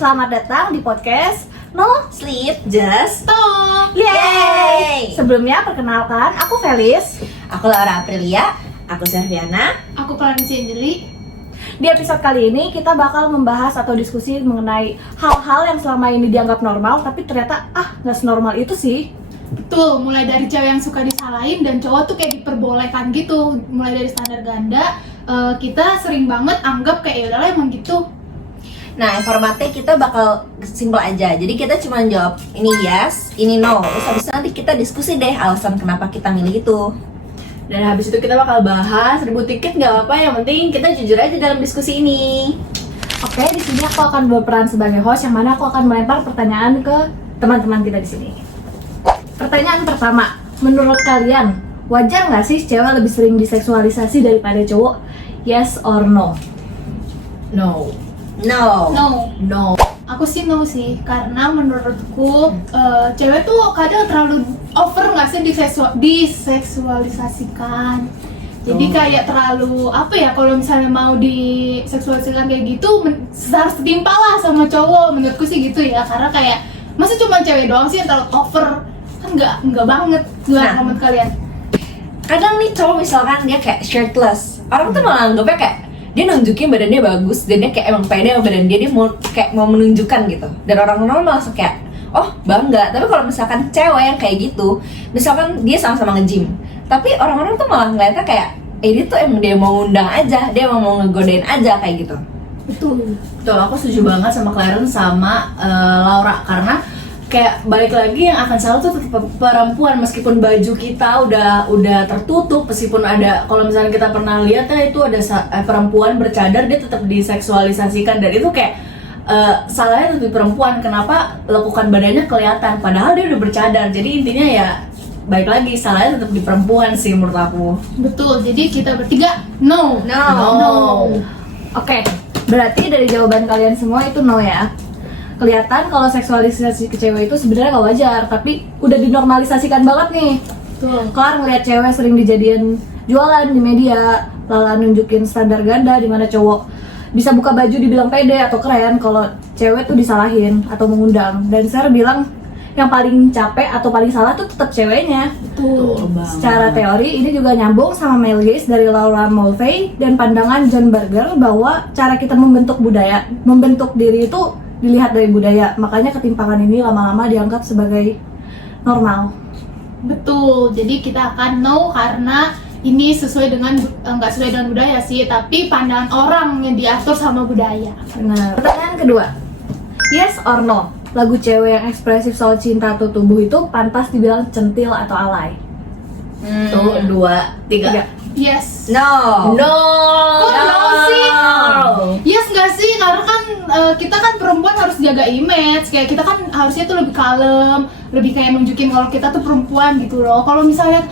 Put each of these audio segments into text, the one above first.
Selamat datang di podcast No Sleep Just Talk. Yeay! Sebelumnya perkenalkan, aku Felis. Aku Laura Aprilia. Aku Serviana. Aku Clarence Angeli. Di episode kali ini kita bakal membahas atau diskusi mengenai hal-hal yang selama ini dianggap normal, tapi ternyata nggak senormal itu sih. Betul, mulai dari cewek yang suka disalahin dan cowok tuh kayak diperbolehkan gitu. Mulai dari standar ganda, kita sering banget anggap kayak yaudahlah emang gitu. Nah, formatnya kita bakal simpel aja. Jadi kita cuma jawab ini yes, ini no. Terus habis itu nanti kita diskusi deh alasan kenapa kita milih itu. Dan habis itu kita bakal bahas, ribut dikit nggak apa-apa, yang penting kita jujur aja dalam diskusi ini. Oke, di sini aku akan berperan sebagai host, yang mana aku akan melempar pertanyaan ke teman-teman kita di sini. Pertanyaan pertama, menurut kalian wajar nggak sih cewek lebih sering diseksualisasi daripada cowok? Yes or no? No. No. No, aku sih no sih, karena menurutku cewek tuh kadang terlalu over nggak sih diseksualisasikan. Jadi kayak terlalu apa ya, kalau misalnya mau diseksualisasikan kayak gitu harus setimpal lah sama cowok, menurutku sih gitu ya. Karena kayak masa cuma cewek doang sih yang terlalu over, kan nggak banget. Gimana menurut kalian? Kadang nih cowok misalkan dia kayak shirtless, orang tuh malah anggapnya kayak dia nunjukin badannya bagus dan dia kayak emang pede sama badan dia mau menunjukkan gitu. Dan orang-orang malah kayak oh bangga. Tapi kalau misalkan cewek yang kayak gitu, misalkan dia sama-sama nge-gym, tapi orang-orang tuh malah ngeliatnya kayak dia tuh emang dia mau undang aja, dia emang mau ngegodain aja kayak gitu. Betul. Betul, aku setuju banget sama Clarence sama Laura. Karena kayak balik lagi yang akan salah tuh tetap perempuan, meskipun baju kita udah tertutup, meskipun ada, kalau misalnya kita pernah lihat ya itu ada perempuan bercadar, dia tetap diseksualisasikan. Dan itu kayak salahnya tetap di perempuan, kenapa lekukan badannya kelihatan padahal dia udah bercadar. Jadi intinya ya balik lagi salahnya tetap di perempuan sih menurut aku. Betul, jadi kita bertiga no. Oke, berarti dari jawaban kalian semua itu no ya. Kelihatan kalau seksualisasi ke cewek itu sebenarnya nggak wajar, tapi udah dinormalisasikan banget nih. Betul. Kelar ngeliat cewek sering dijadiin jualan di media, lala nunjukin standar ganda di mana cowok bisa buka baju dibilang pede atau keren, kalau cewek tuh disalahin atau mengundang. Dan saya bilang yang paling capek atau paling salah tuh tetap ceweknya. Betul. Secara teori ini juga nyambung sama male gaze dari Laura Mulvey dan pandangan John Berger bahwa cara kita membentuk diri itu dilihat dari budaya. Makanya ketimpangan ini lama-lama dianggap sebagai normal. Betul, jadi kita akan no karena ini sesuai dengan nggak sesuai dengan budaya sih, tapi pandangan orang yang diatur sama budaya. Benar. Pertanyaan kedua, yes or no, lagu cewek yang ekspresif soal cinta atau tubuh itu pantas dibilang centil atau alay? Tuh, 2, 3. Yes. No. Kok no sih? Yes nggak sih, karena kan kita kan perempuan harus jaga image, kayak kita kan harusnya tuh lebih kalem, lebih kayak nunjukin kalau kita tuh perempuan gitu loh. Kalau misalnya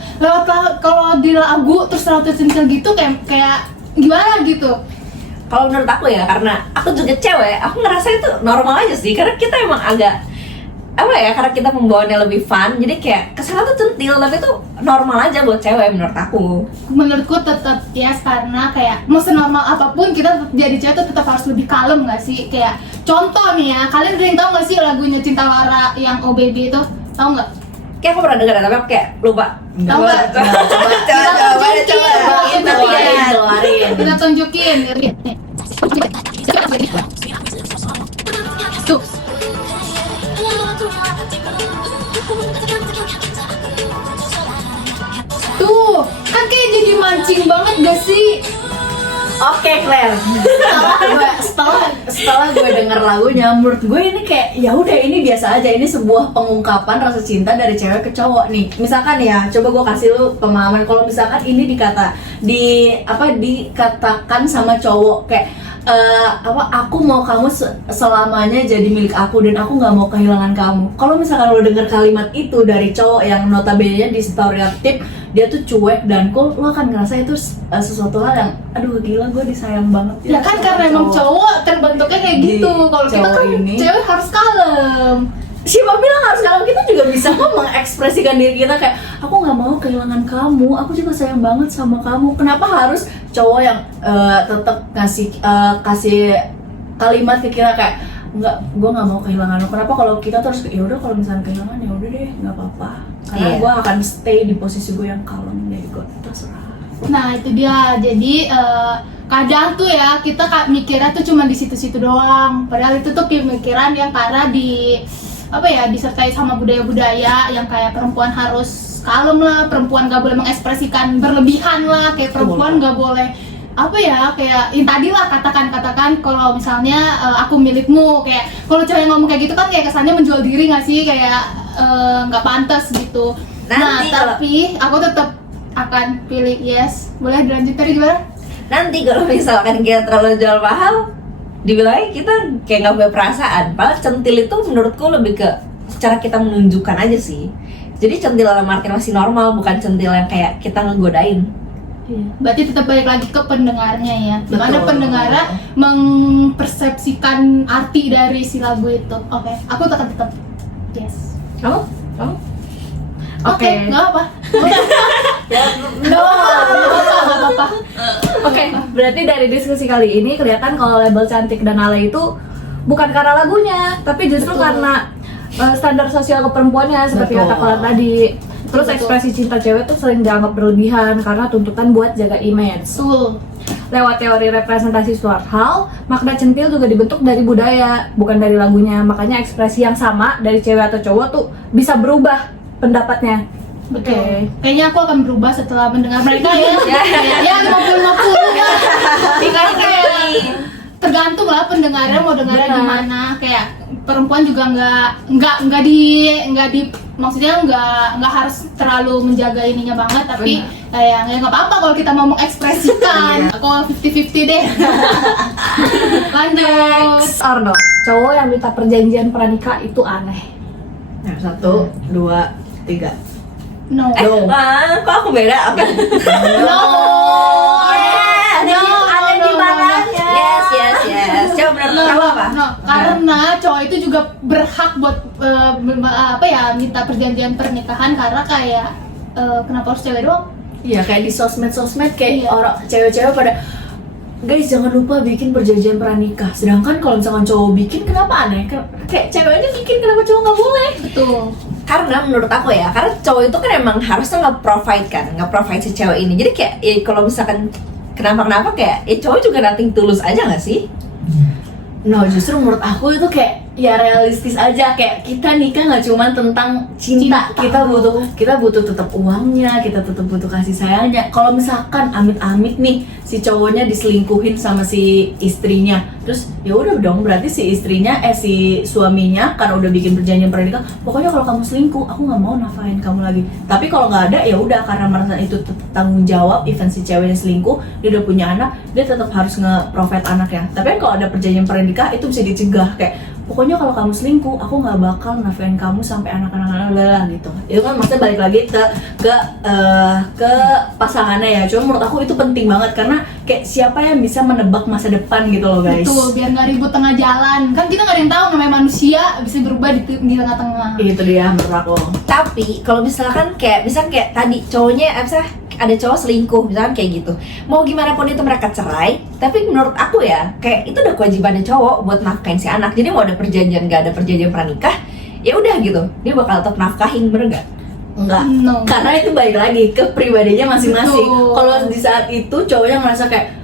kalau di lagu terus terlalu centil gitu kayak gimana gitu? Kalau menurut aku ya, karena aku juga cewek, aku ngerasa itu normal aja sih. Karena kita emang agak karena kita membawanya lebih fun, jadi kayak kesana tuh centil, tapi itu normal aja buat cewek menurut aku. Menurutku tetap yes, karena kayak mau senormal apapun kita jadi cewek tuh tetap harus lebih kalem nggak sih? Kayak contoh nih ya, kalian udah tahu nggak sih lagunya Cinta Lara yang Oh Baby itu? Tahu nggak? Kayak aku pernah dengar tapi aku kayak lupa. Tahu nggak? Kita tunjukin. Tuh. Tuh, kan kayak jadi mancing banget gak sih? Oke, Claire. Setelah gue denger lagunya, menurut gue ini kayak ya udah, ini biasa aja. Ini sebuah pengungkapan rasa cinta dari cewek ke cowok nih. Misalkan ya, coba gue kasih lu pemahaman. Kalau misalkan ini dikatakan sama cowok kayak aku mau kamu selamanya jadi milik aku dan aku nggak mau kehilangan kamu. Kalau misalkan lo denger kalimat itu dari cowok yang notabene di stereotip dia tuh cuek dan cool, lo akan ngerasa itu sesuatu hal yang aduh gila, gue disayang banget Ya kan karena emang cowok terbentuknya kayak gitu. Kalau kita kan cewek harus kalem. Siapa bilang harus kalem? Kita juga bisa kok mengekspresikan diri kita kayak aku nggak mau kehilangan kamu, aku juga sayang banget sama kamu. Kenapa harus cowok yang tetap kasih kalimat ke kita kayak gue nggak mau kehilangan lo. Kenapa kalau kita terus ya udah kalau misalnya kehilangan ya udah deh nggak apa-apa, karena Iya. gue akan stay di posisi gue yang kalem, jadi gue terserah. Nah itu dia, jadi kadang tuh ya kita mikirnya tuh cuma di situ-situ doang, padahal itu tuh pemikiran yang karena disertai sama budaya-budaya yang kayak perempuan harus kalem lah, perempuan gak boleh mengekspresikan berlebihan lah, kayak perempuan gak boleh kayak yang tadi lah katakan kalau misalnya aku milikmu, kayak kalau cewek ngomong kayak gitu kan kayak kesannya menjual diri nggak sih, kayak nggak pantas gitu. Nanti Tapi aku tetap akan pilih yes. Boleh dilanjut tadi gimana? Nanti kalau misalkan kita terlalu jual mahal, dibilangnya kita kayak nggak punya perasaan. Padahal centil itu menurutku lebih ke cara kita menunjukkan aja sih. Jadi centil dalam arti masih normal, bukan centil yang kayak kita ngegodain. Berarti tetap balik lagi ke pendengarnya ya. Gimana Betul. pendengarnya mempersepsikan arti dari si lagu itu. Oke, aku tetap yes. Kamu? Oke, nggak apa. Nggak apa-apa. Oke, berarti dari diskusi kali ini kelihatan kalau label cantik dan alay itu bukan karena lagunya, tapi justru Betul. karena standar sosial keperempuannya seperti Betul. kata Kalian tadi. Terus Betul. ekspresi cinta cewek tuh sering dianggap berlebihan karena tuntutan buat jaga image. Betul. Lewat teori representasi suatu hal, makna centil juga dibentuk dari budaya, bukan dari lagunya. Makanya ekspresi yang sama dari cewek atau cowok tuh bisa berubah pendapatnya. Betul. Oke. Kayaknya aku akan berubah setelah mendengar mereka ya. Ya 50-50 ya. Kayak tergantung lah pendengarnya mau dengarnya Benar. gimana. Kayak perempuan juga nggak di maksudnya nggak harus terlalu menjaga ininya banget, tapi kayak ya nggak apa-apa kalau kita mau mengekspresikan. Aku 50-50 deh. Lanjut. Orno, cowok yang minta perjanjian pranikah itu aneh. Nah, 1, 2, 3. No. Kok aku beda? Apa? No. Ada di mananya. Yes. Coba menurut kamu apa? No, karena cowok itu juga berhak buat minta perjanjian pernikahan, karena kayak kenapa harus cewek doang? Iya, kayak di sosmed kayak Iya. orang cewek-cewek pada guys jangan lupa bikin perjanjian pranikah. Sedangkan kalau misalkan cowok bikin, kenapa aneh? Kayak cewek aja bikin, kenapa cowok nggak boleh? Betul. Karena menurut aku ya, karena cowok itu kan emang harusnya nge-provide si cewek ini. Jadi kayak kalau misalkan kenapa kayak cowok juga nothing tulus aja nggak sih? No, justru menurut aku itu kayak ya realistis aja, kayak kita nikah nggak cuma tentang cinta. Cinta. Kita butuh tetap uangnya, kita tetap butuh kasih sayangnya. Kalau misalkan amit-amit nih si cowoknya diselingkuhin sama si istrinya, terus ya udah dong, berarti si suaminya kan udah bikin perjanjian pernikahan, pokoknya kalau kamu selingkuh aku nggak mau nafkahin kamu lagi. Tapi kalau nggak ada ya udah, karena merasa itu tanggung jawab, even si ceweknya selingkuh, dia udah punya anak, dia tetap harus nge-provide anaknya. Tapi kan kalau ada perjanjian pernikahan itu bisa dicegah, kayak pokoknya kalau kamu selingkuh aku nggak bakal nafkahin kamu sampai anak-anak lah gitu. Itu kan maksudnya balik lagi ke pasangannya ya. Cuma menurut aku itu penting banget, karena kayak siapa yang bisa menebak masa depan gitu loh guys. Betul, biar nggak ribut tengah jalan. Kan kita nggak ada yang tahu namanya manusia bisa berubah di tengah-tengah. Itu dia menurut aku. Tapi kalau misalkan kayak tadi cowoknya ada cowok selingkuh misalkan kayak gitu, mau gimana pun itu mereka cerai, tapi menurut aku ya kayak itu udah kewajibannya cowok buat nafkahin si anak. Jadi mau ada perjanjian nggak ada perjanjian pranikah, ya udah gitu, dia bakal tetap nafkahin, bener nggak? Enggak, No. karena itu balik lagi ke pribadinya masing-masing. Betul. Kalau di saat itu cowoknya merasa kayak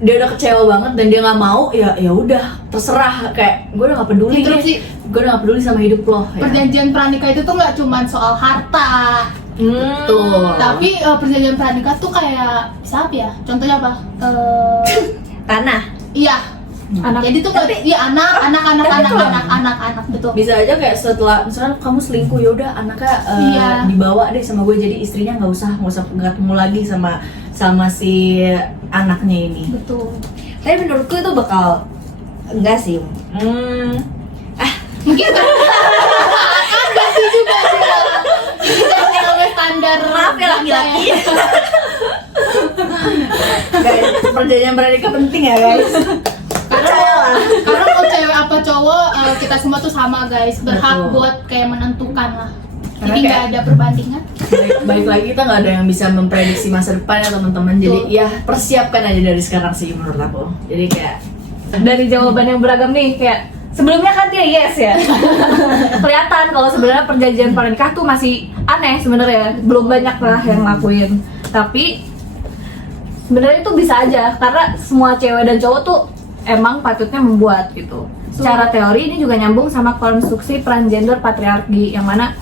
dia udah kecewa banget dan dia nggak mau, ya udah terserah, kayak gue udah nggak peduli Terus deh, sih, gue udah nggak peduli sama hidup lo. Ya. perjanjian pranikah itu tuh nggak cuma soal harta, Betul. tapi perjanjian pranikah tuh kayak bisa apa ya? Contohnya apa? Tanah. Iya. Anak. Jadi tuh iya anak betul. Bisa aja kayak setelah misalnya kamu selingkuh, ya udah anaknya Iya. dibawa deh sama gue, jadi istrinya nggak usah ketemu lagi sama si anaknya ini. Betul. Tapi menurutku itu bakal enggak sih. Mungkin kan enggak sih juga sih. Ini kan namanya standar. Maaf ya laki-laki. Guys, perjanjian pernikahan penting ya guys. Karena mau cewek apa cowok, kita semua tuh sama guys, berhak Betul. buat kayak menentukan lah. Karena Jadi nggak kayak- ada perbandingan. Baik lagi kita nggak ada yang bisa memprediksi masa depan ya teman-teman. Jadi ya persiapkan aja dari sekarang sih menurut aku. Jadi kayak Dari jawaban yang beragam nih, kayak sebelumnya kan dia yes ya. Kelihatan kalau sebenarnya perjanjian pernikah tuh masih aneh sebenarnya, belum banyak lah yang ngelakuin. Tapi sebenarnya itu bisa aja karena semua cewek dan cowok tuh emang patutnya membuat gitu. Secara teori ini juga nyambung sama konstruksi peran gender patriarki yang mana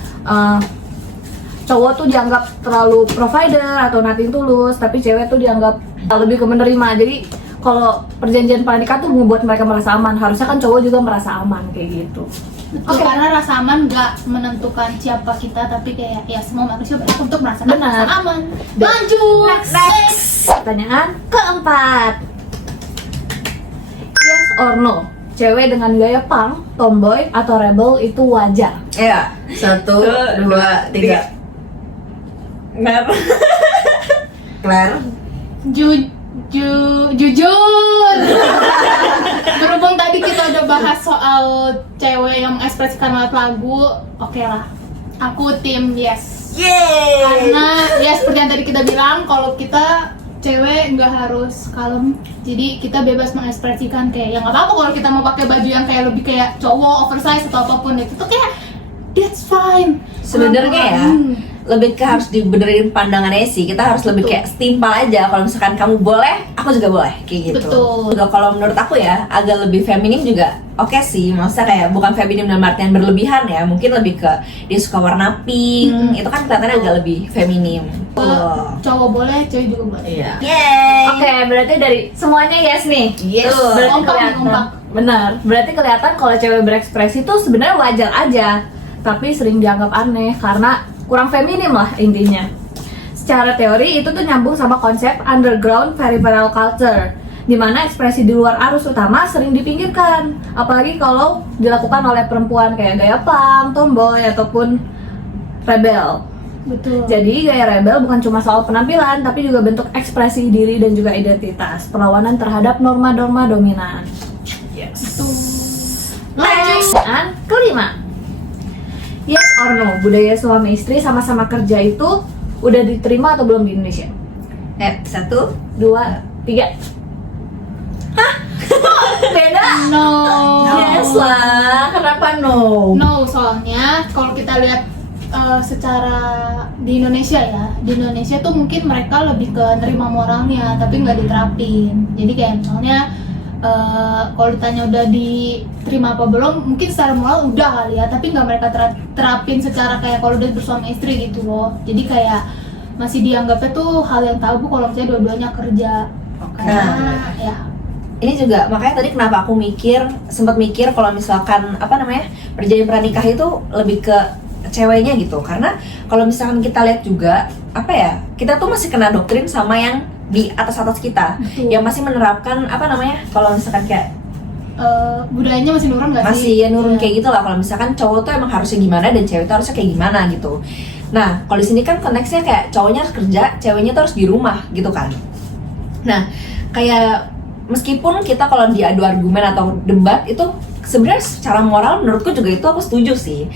cowok tuh dianggap terlalu provider atau nothing tulus, tapi cewek tuh dianggap lebih ke menerima. Jadi kalau perjanjian pernikah tuh membuat mereka merasa aman, harusnya kan cowok juga merasa aman kayak gitu. Betul, karena rasa aman nggak menentukan siapa kita, tapi kayak ya semua manusia berhak untuk merasakan Benar. rasa aman. Lanjut. Next. Pertanyaan keempat. Yes or no? Cewek dengan gaya punk, tomboy, atau rebel itu wajar? Ya. 1, 2, 3. Claire. Claire. Jujur. Berhubung tadi kita udah bahas soal cewek yang mengekspresikan lewat lagu, oke lah. Aku tim yes. Yeay. Karena ya seperti yang tadi kita bilang, kalau kita cewek nggak harus kalem, jadi kita bebas mengekspresikan kayak yang nggak apa-apa kalau kita mau pakai baju yang kayak lebih kayak cowok oversize atau apapun itu tuh kayak that's fine. Sebenarnya ya, lebih ke harus dibenerin pandangannya sih. Kita harus lebih kayak setimpal aja. Kalau misalkan kamu boleh, aku juga boleh kayak gitu. Betul. Juga kalau menurut aku ya, agak lebih feminim juga oke sih. Maksudnya kayak bukan feminim dalam artian berlebihan ya. Mungkin lebih ke dia suka warna pink. Itu kan kelihatannya agak lebih feminim. Cowok boleh, cewek juga boleh. Iya. Yeay. Oke, berarti dari semuanya yes nih. Yes. Tuh, berarti Kompak nih, kelihatan. kompak. Benar. Berarti kelihatan kalau cewek berekspresi itu sebenarnya wajar aja, tapi sering dianggap aneh karena kurang feminim lah intinya. Secara teori itu tuh nyambung sama konsep underground peripheral culture, di mana ekspresi di luar arus utama sering dipinggirkan, apalagi kalau dilakukan oleh perempuan kayak gaya punk, tomboy, ataupun rebel. Betul. Jadi gaya rebel bukan cuma soal penampilan, tapi juga bentuk ekspresi diri dan juga identitas, perlawanan terhadap norma-norma dominan. Yes. Next, pertanyaan kelima. Yes or no, budaya suami istri sama-sama kerja itu udah diterima atau belum di Indonesia? 1, 2, 3. Hah? Beda? No. Yes lah, kenapa no? No, soalnya kalau kita lihat secara di Indonesia ya, di Indonesia tuh mungkin mereka lebih ke nerima moralnya, tapi nggak diterapin. Jadi kayak misalnya kalau ditanya udah diterima apa belum, mungkin secara moral udah kali ya, tapi nggak mereka terapin secara kayak kalau udah bersuami istri gitu loh. Jadi kayak masih dianggapnya tuh hal yang tabu kalau misalnya dua-duanya kerja. Karena ya ini juga makanya tadi kenapa aku sempat mikir kalau misalkan perjanjian pernikah itu lebih ke ceweknya gitu. Karena kalau misalkan kita lihat juga kita tuh masih kena doktrin sama yang di atas kita. Betul. Yang masih menerapkan kalau misalkan kayak budayanya masih nurun nggak sih? masih ya nurun Iya. kayak gitu lah. Kalau misalkan cowok tuh emang harusnya gimana dan cewek tuh harusnya kayak gimana gitu. Nah kalau di sini kan konteksnya kayak cowoknya harus kerja, ceweknya tuh harus di rumah gitu kan. Nah kayak meskipun kita kalau diadu argumen atau debat itu sebenarnya secara moral menurutku juga itu aku setuju sih.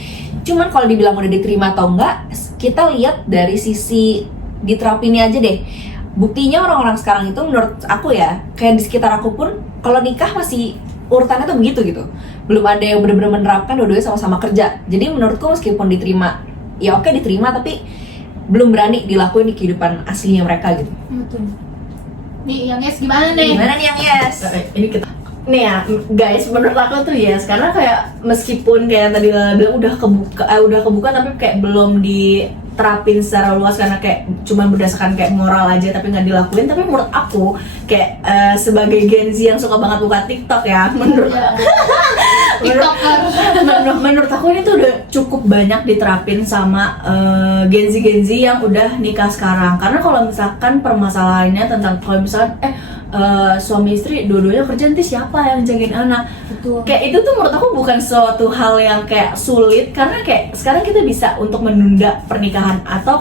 Cuman kalau dibilang udah diterima atau enggak, kita lihat dari sisi diterapinnya aja deh. Buktinya orang-orang sekarang itu menurut aku ya, kayak di sekitar aku pun kalau nikah masih urutannya tuh begitu gitu. Belum ada yang benar-benar menerapkan dua-duanya sama-sama kerja. Jadi menurutku meskipun diterima, ya oke diterima, tapi belum berani dilakuin di kehidupan aslinya mereka gitu. Betul. Nih yang yes gimana nih? Gimana nih yang yes? Ini kita nih ya guys, menurut aku tuh yes, karena kayak meskipun kayak tadi Lala bilang udah kebuka tapi kayak belum diterapin secara luas karena kayak cuman berdasarkan kayak moral aja tapi nggak dilakuin. Tapi menurut aku kayak sebagai Gen Z yang suka banget buka TikTok ya, menurut menurut aku ini tuh udah cukup banyak diterapin sama Gen Z yang udah nikah sekarang. Karena kalau misalkan permasalahannya tentang kalau misalkan suami istri dua-duanya kerja, nanti siapa yang jagain anak? Betul. Kayak itu tuh menurut aku bukan suatu hal yang kayak sulit, karena kayak sekarang kita bisa untuk menunda pernikahan atau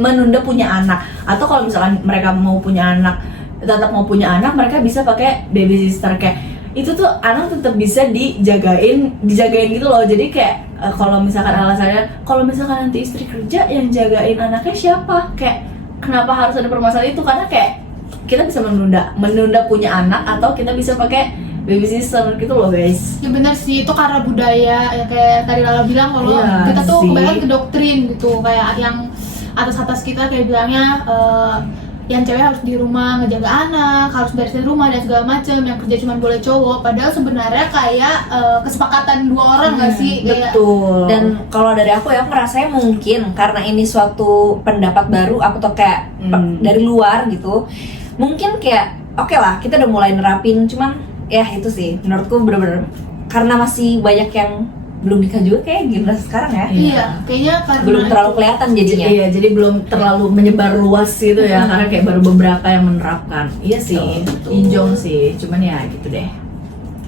menunda punya anak, atau kalau misalkan mereka mau punya anak, tetap mau punya anak, mereka bisa pakai baby sister. Kayak itu tuh anak tetap bisa dijagain gitu loh. Jadi kayak kalau misalkan alasannya kalau misalkan nanti istri kerja, yang jagain anaknya siapa? Kayak kenapa harus ada permasalahan itu? Karena kayak kita bisa menunda punya anak, atau kita bisa pakai baby system gitu loh guys. Ya benar sih, itu karena budaya ya kayak tadi Lala bilang kalau Iya kita tuh sih. kebanyakan ke doktrin gitu, kayak yang atas-atas kita kayak bilangnya yang cewek harus di rumah ngejaga anak, harus beresin rumah dan segala macam, yang kerja cuma boleh cowok. Padahal sebenarnya kayak kesepakatan dua orang nggak sih? Kayak, Betul. Dan kalau dari aku ya, aku ngerasanya mungkin karena ini suatu pendapat baru, aku tuh kayak dari luar gitu, mungkin kayak oke lah kita udah mulai nerapin, cuman ya itu sih menurutku bener-bener karena masih banyak yang belum nikah juga kayak generasi sekarang ya. iya, kayaknya karena Belum terlalu kelihatan jadinya. Iya, jadi belum terlalu menyebar luas gitu ya, karena kayak baru beberapa yang menerapkan. Iya sih, injong sih, cuman ya gitu deh.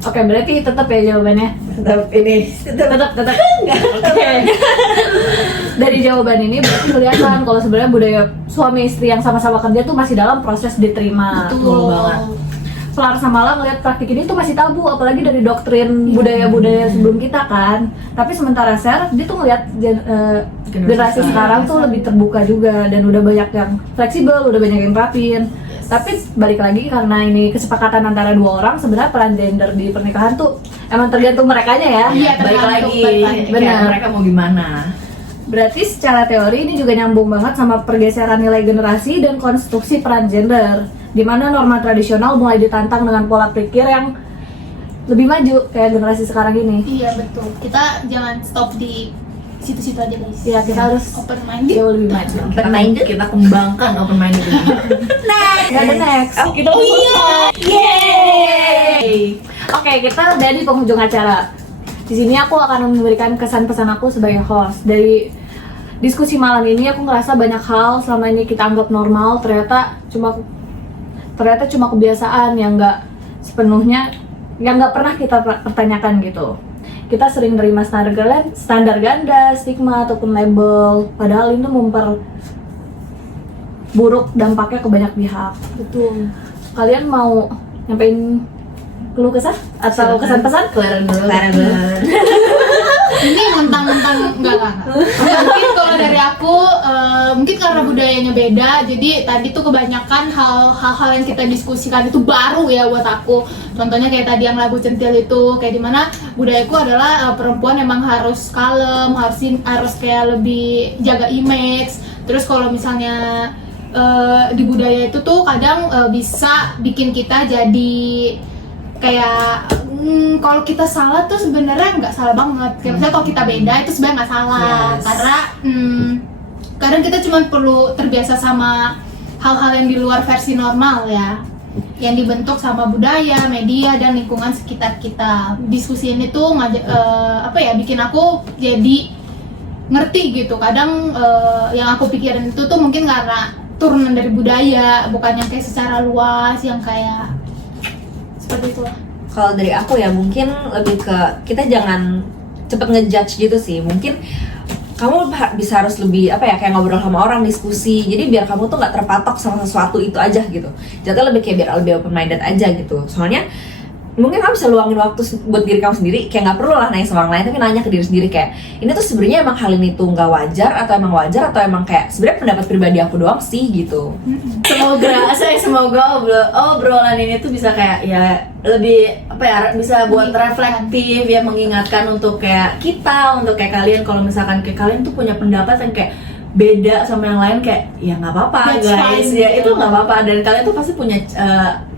Oke, berarti tetap ya jawabannya. Tetap ini, Tetap. Oke. Dari jawaban ini berarti kelihatan kalau sebenarnya budaya suami istri yang sama-sama kerja tuh masih dalam proses diterima. betul banget. Flar sama Lala ngeliat praktik ini tuh masih tabu, apalagi dari doktrin budaya-budaya sebelum kita kan. Tapi sementara Ser, dia tuh ngeliat generasi sekarang tuh lebih terbuka juga dan udah banyak yang fleksibel, udah banyak yang rapin. Tapi balik lagi karena ini kesepakatan antara dua orang, sebenarnya peran gender di pernikahan tuh emang tergantung merekanya ya. Iya, Balik tergantung, lagi, balik lagi. kayak Benar. mereka mau gimana. Berarti secara teori ini juga nyambung banget sama pergeseran nilai generasi dan konstruksi peran gender, di mana norma tradisional mulai ditantang dengan pola pikir yang lebih maju kayak generasi sekarang ini. Iya betul. Kita jangan stop di situ-situ aja guys. Ya kita harus Open minded. jauh lebih maju. Kita kembangkan open minded ini. Nggak ada next. Kita Yeay. Oke, kita udah di penghujung acara. Di sini aku akan memberikan kesan pesan aku sebagai host. Dari diskusi malam ini aku ngerasa banyak hal selama ini kita anggap normal ternyata cuma kebiasaan yang nggak sepenuhnya, yang nggak pernah kita pertanyakan gitu. Kita sering nerima standar ganda, stigma ataupun label, padahal itu memperburuk dampaknya ke banyak pihak. Betul. Kalian mau nyampein keluh kesah atau kesan pesan? Clearan dulu. Ini mentang-mentang enggak. Mungkin kalau dari aku mungkin karena budayanya beda, jadi tadi tuh kebanyakan hal-hal yang kita diskusikan itu baru ya buat aku. Contohnya kayak tadi yang lagu centil itu, kayak dimana budayaku adalah perempuan emang harus kalem, harus kayak lebih jaga image. Terus kalau misalnya di budaya itu tuh kadang bisa bikin kita jadi kayak kalau kita salah tuh sebenarnya nggak salah banget. Kayak misalnya kalau kita beda itu sebenarnya nggak salah. Yes. Karena kadang kita cuma perlu terbiasa sama hal-hal yang di luar versi normal ya, yang dibentuk sama budaya, media dan lingkungan sekitar kita. Diskusi ini tuh bikin aku jadi ngerti gitu. Kadang yang aku pikirin itu tuh mungkin karena turunan dari budaya, bukan yang kayak secara luas yang kayak seperti itu. Kalau dari aku ya mungkin lebih ke kita jangan cepet ngejudge gitu sih. Mungkin kamu bisa harus lebih kayak ngobrol sama orang, diskusi. Jadi biar kamu tuh nggak terpatok sama sesuatu itu aja gitu. Jatuh lebih kayak biar lebih open minded aja gitu. Soalnya mungkin kamu bisa luangin waktu buat diri kamu sendiri, kayak nggak perlu lah nanya sama orang lain, tapi nanya ke diri sendiri kayak ini tuh sebenarnya emang hal ini tuh nggak wajar atau emang wajar atau emang kayak sebenarnya pendapat pribadi aku doang sih gitu. Semoga obrolan ini tuh bisa kayak ya lebih bisa buat reflektif ya, mengingatkan untuk kayak kita, untuk kayak kalian kalau misalkan kayak kalian tuh punya pendapat yang kayak beda sama yang lain, kayak ya nggak apa-apa That's guys fine, ya, gitu. itu nggak apa-apa. Dan kalian tuh pasti punya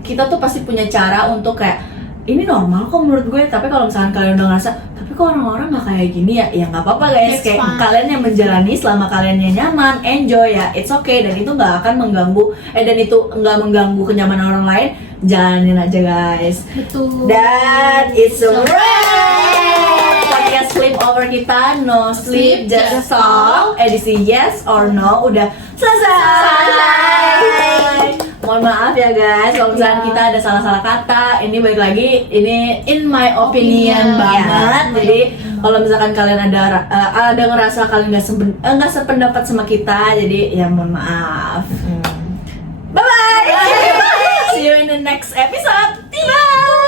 kita tuh pasti punya cara untuk kayak ini normal kok menurut gue. Tapi kalau misalkan kalian udah ngerasa tapi kok orang-orang nggak kayak gini ya nggak apa-apa guys. It's Kayak fine. kalian yang menjalani selama kalian yang nyaman, enjoy ya, it's okay. Dan itu nggak akan mengganggu dan itu nggak mengganggu kenyamanan orang lain. Jalanin aja guys. Betul. Dan it's a wrap. Podcast sleepover kita No Sleep Just Talk edisi Yes or No udah selesai. Mohon maaf ya guys kalau misalnya kita ada salah-salah kata. Ini balik lagi, ini in my opinion banget. Jadi kalau misalkan kalian ada ngerasa kalian nggak sependapat sama kita, jadi ya mohon maaf. Bye bye. See you in the next episode. Bye.